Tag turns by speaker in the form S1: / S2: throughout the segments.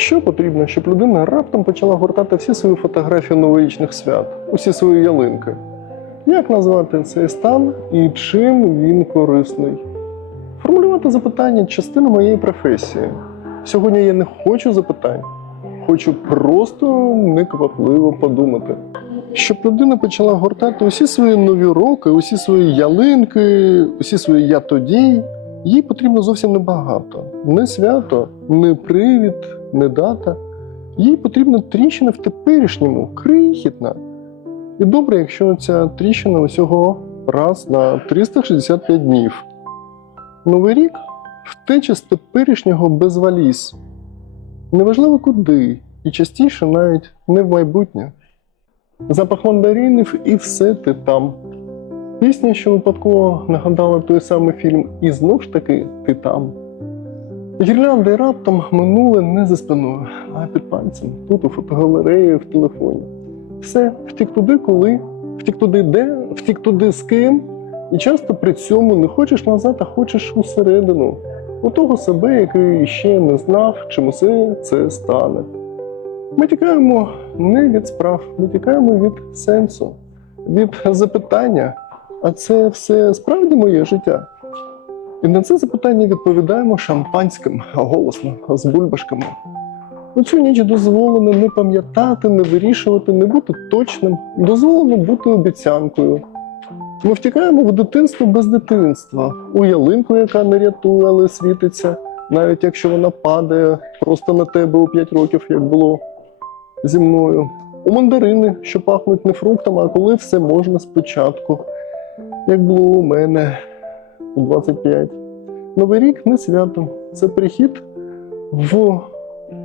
S1: Що потрібно, щоб людина раптом почала гортати всі свої фотографії новорічних свят, усі свої ялинки? Як назвати цей стан і чим він корисний? Формулювати запитання частина моєї професії. Сьогодні я не хочу запитань, хочу просто неквапливо подумати. Щоб людина почала гортати усі свої нові роки, усі свої ялинки, усі свої я тоді, їй потрібно зовсім небагато. Не свято, не привід, не дата. Їй потрібна тріщина в теперішньому, крихітна. І добре, якщо ця тріщина усього раз на 365 днів. Новий рік втеча з теперішнього без валіз. Неважливо куди, і частіше навіть не в майбутнє. Запах мандаринів і все ти там. Пісня, що випадково нагадала той самий фільм, і знов ж таки ти там. Гірлянди раптом минули не за спиною, а під пальцем, тут у фотогалереї, в телефоні. Все, втік туди, коли, втік туди де, втік туди з ким, і часто при цьому не хочеш назад, а хочеш усередину, у того себе, який ще не знав, чим усе це стане. Ми тікаємо не від справ, ми тікаємо від сенсу, від запитання, а це все справді моє життя. І на це запитання відповідаємо шампанським голосно з бульбашками. У цю ніч дозволено не пам'ятати, не вирішувати, не бути точним, дозволено бути обіцянкою. Ми втікаємо в дитинство без дитинства, у ялинку, яка не рятує, але світиться, навіть якщо вона падає просто на тебе у 5 років, як було зі мною. У мандарини, що пахнуть не фруктами, а коли все можна спочатку, як було у мене у 25. Новий рік не свято, це прихід в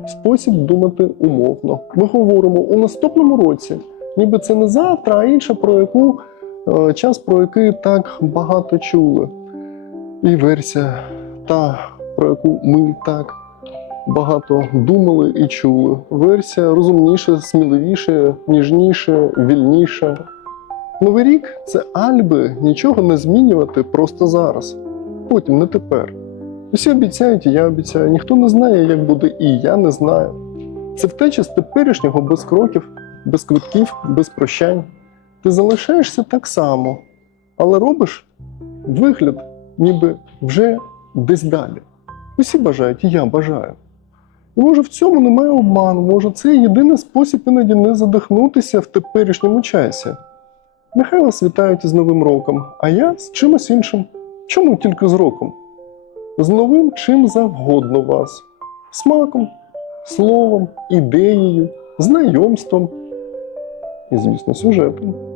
S1: спосіб думати умовно. Ми говоримо у наступному році, ніби це не завтра, а інша, про яку е, час, про який так багато чули. І версія та, про яку ми так багато думали і чули. Версія розумніша, сміливіша, ніжніша, вільніша. Новий рік це альби нічого не змінювати просто зараз. Потім, не тепер. Усі обіцяють, і я обіцяю. Ніхто не знає, як буде, і я не знаю. Це втеча з теперішнього без кроків, без квитків, без прощань. Ти залишаєшся так само, але робиш вигляд, ніби вже десь далі. Усі бажають, і я бажаю. І може в цьому немає обману, може це єдиний спосіб іноді не задихнутися в теперішньому часі. Нехай вас вітають із Новим роком, а я з чимось іншим. Чому тільки з роком? З новим чим завгодно вас, смаком, словом, ідеєю, знайомством і, звісно, сюжетом.